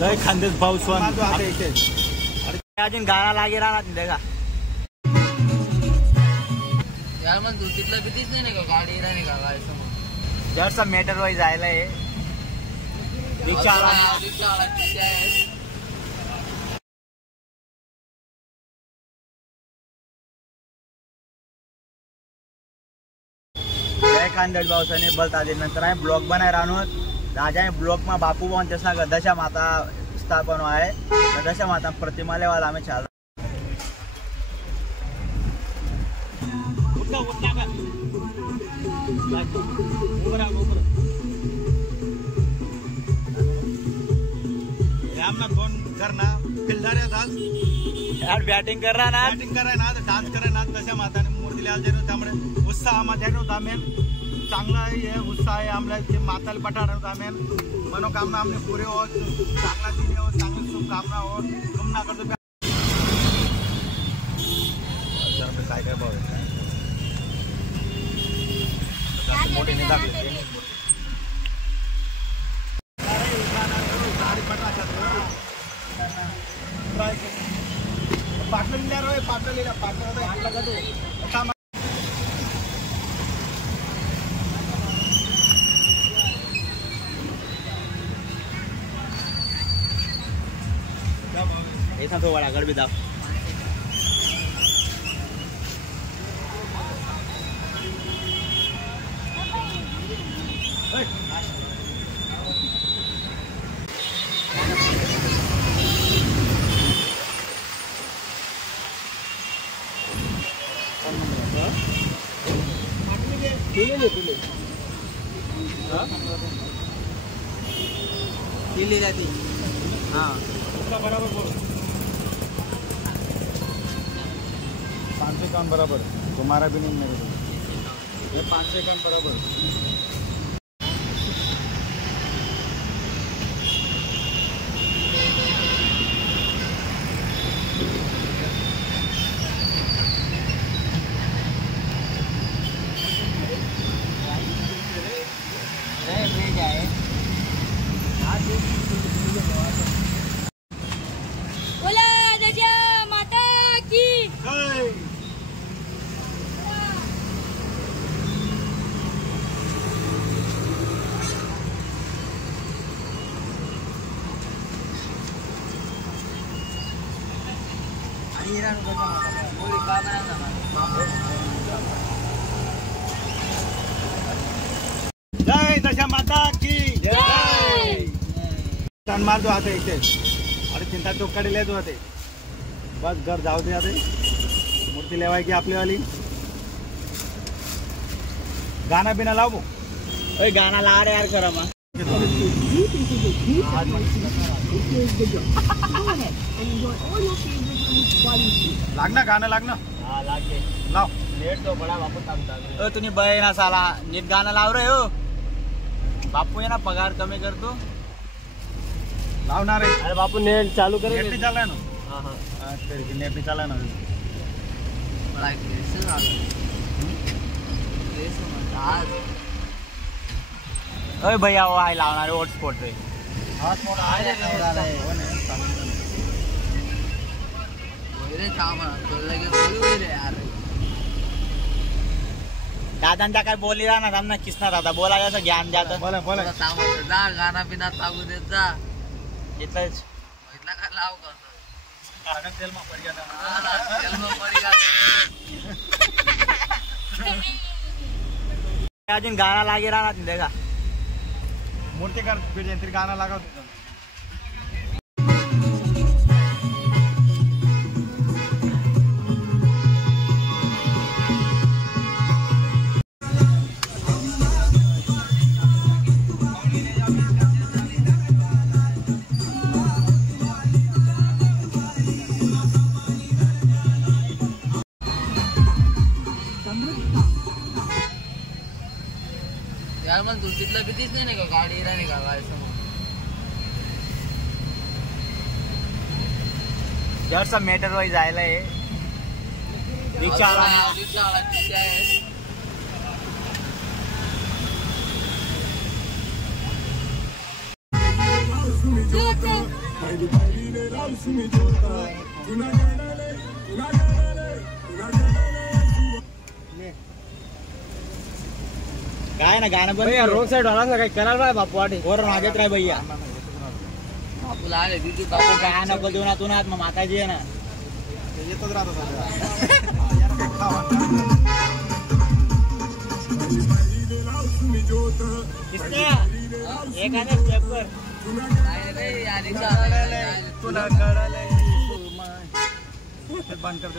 जय खानदेश भाऊसवन अजून गाणं लागे राहणार नाही का यार मग तू तिथला भीतीच नाही का गाडी नाही का गाडी समोर जरसा मीटर वाईज जायला आहे रिक्षा जय खानदेश भाऊसने बलता दे नंतर आहे ब्लॉग बनाय राहणार राजा ब्लॉग में बापू बहन तेसना दशा माता स्थापन है दशा माता प्रतिमा लेवाल आम्ही चाल फोन करना फिल्डर यार बैटिंग कर रहा ना डान्स कर ना दशा माता मूर्ती लिहायला त्यामुळे उत्साह आम्हाला होता मेन चांगला आहे उत्साह आहे आम्हाला ते माताला पठार होता मेन मनोकामना आमने पूरे हो चांगला दिन हो चांगली शुभकामना हो कामना करतो काय काय भाव मोठे नाही दाखले पाटलेला हातला का तू ऐसा तो बड़ा गड़ भी दाव जाती हाँ बराबर बोलो 500 कान बराबर तुम्हारा भी नहीं मेरे ये 500 कान बराबर जय दशा माता की जय टन मार दो आते इथे अरे चिंता चौकडे ले दो आते बस घर जाऊ दे आते मूर्ती लेवाय की आपली वाली गाना बिना लावू ओए गाना ला रे यार करा मा लागना गाना लागना हां लागे लाव लेट तो बड़ा बापू थांबता ओ तुम्ही बय ना साला नीट गाणं लाव रे हो बापू ना पगार कमी करतो लावणार रे अरे बापू नेट चालू करे नेट चालला ना हां हां तेरी नेट चालला ना बड़ा कैसे आ कैसे मत ओए भैया वो आहे लावणारे हॉटस्पॉट रे हॉटस्पॉट आहे रे काम तो लगे थोड़ी रे यार दादा काय बोली राहणार आमना किसना दादा बोला जसं ज्ञान द्यात बोला बोला काम जा गाना बिना तागू देत जा इथलंच इथला का लाव का आगा तेल में पड़ गया तेल में पड़ गया अजून गाणं लागे राहणार नाही का मूर्ती कर फिर जंत्री गाना लगा दो यार मग तू तिथला भीतीच नाही का गाडी नाही का गाडी समोर जरसा मीटर वाईज जायला आहे रिक्षा रिक्षा काय ना गाणं पण रोड साईड होला काही करायला पाहिजे बापू वाटे वर मागेत राय भैया बापूला आले तिथे बापू काय नको देऊ ना तू ना मग माताजी आहे ना येतच राहतो एखाद्या स्टेपवर तुला कळालंय बंद करते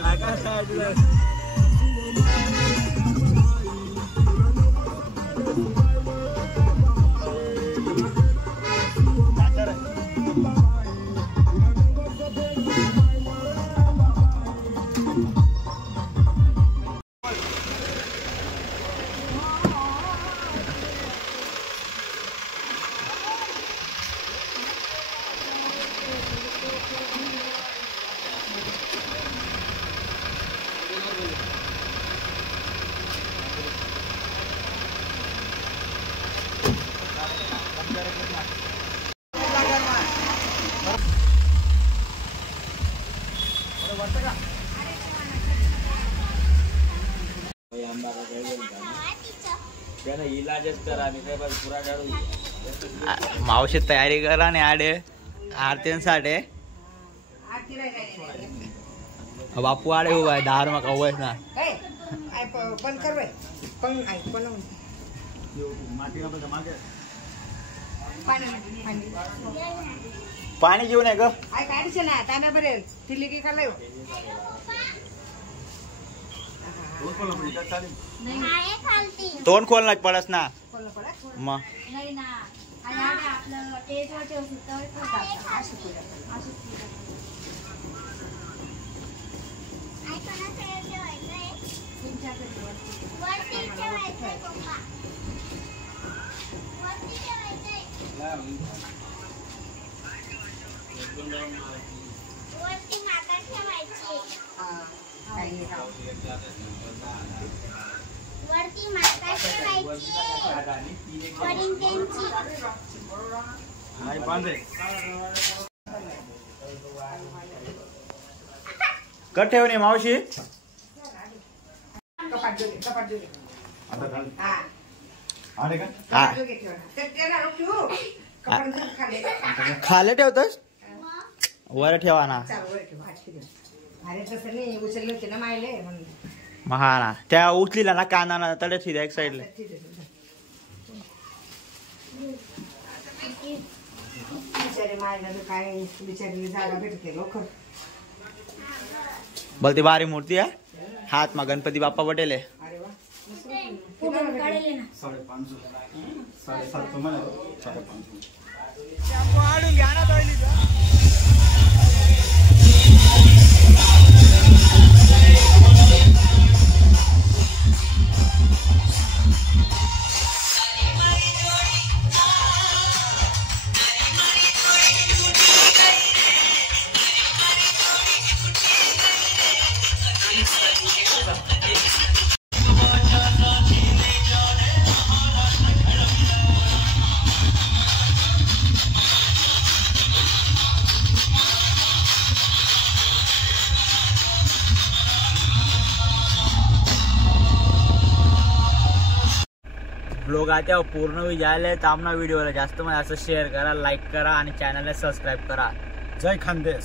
इलाजच करा मावशी तयारी करा आणि आडे आरतीसाठी बापू आडे उभा आहे 10 मग कवच ना पण कर पाणी घेऊन आहे ग काढचे ना तांब्या बरे तिली की खाल्लं तोंड खोल पडस ना मग नाही ना आणि आपलं टेजवर ठेवतो तर वरती माता ठेवायची वरती माता ठेवायची वरील त्यांची कट ठेवणे मावशी खाले ठेवतोस वर ठेवा ना अरे तसं नाही उचलले होते ना मायले मग हा ना त्या उचलीला ना काना ना तडे सीधा एक साईडला बिचारे मायला तर काय बिचारी जागा भेटते लोक बोलते बारी मूर्ती आहे हात मग गणपती बाप्पा पटेल आहे अरे वा काढले ना 7.5 तुम्हाला 5.5 घ्या ना ब्लॉग आता पूर्ण भी जायला तामना व्हिडिओला जास्त म्हणजे असं शेअर करा लाईक करा आणि चॅनलला सबस्क्राईब करा जय खानदेश.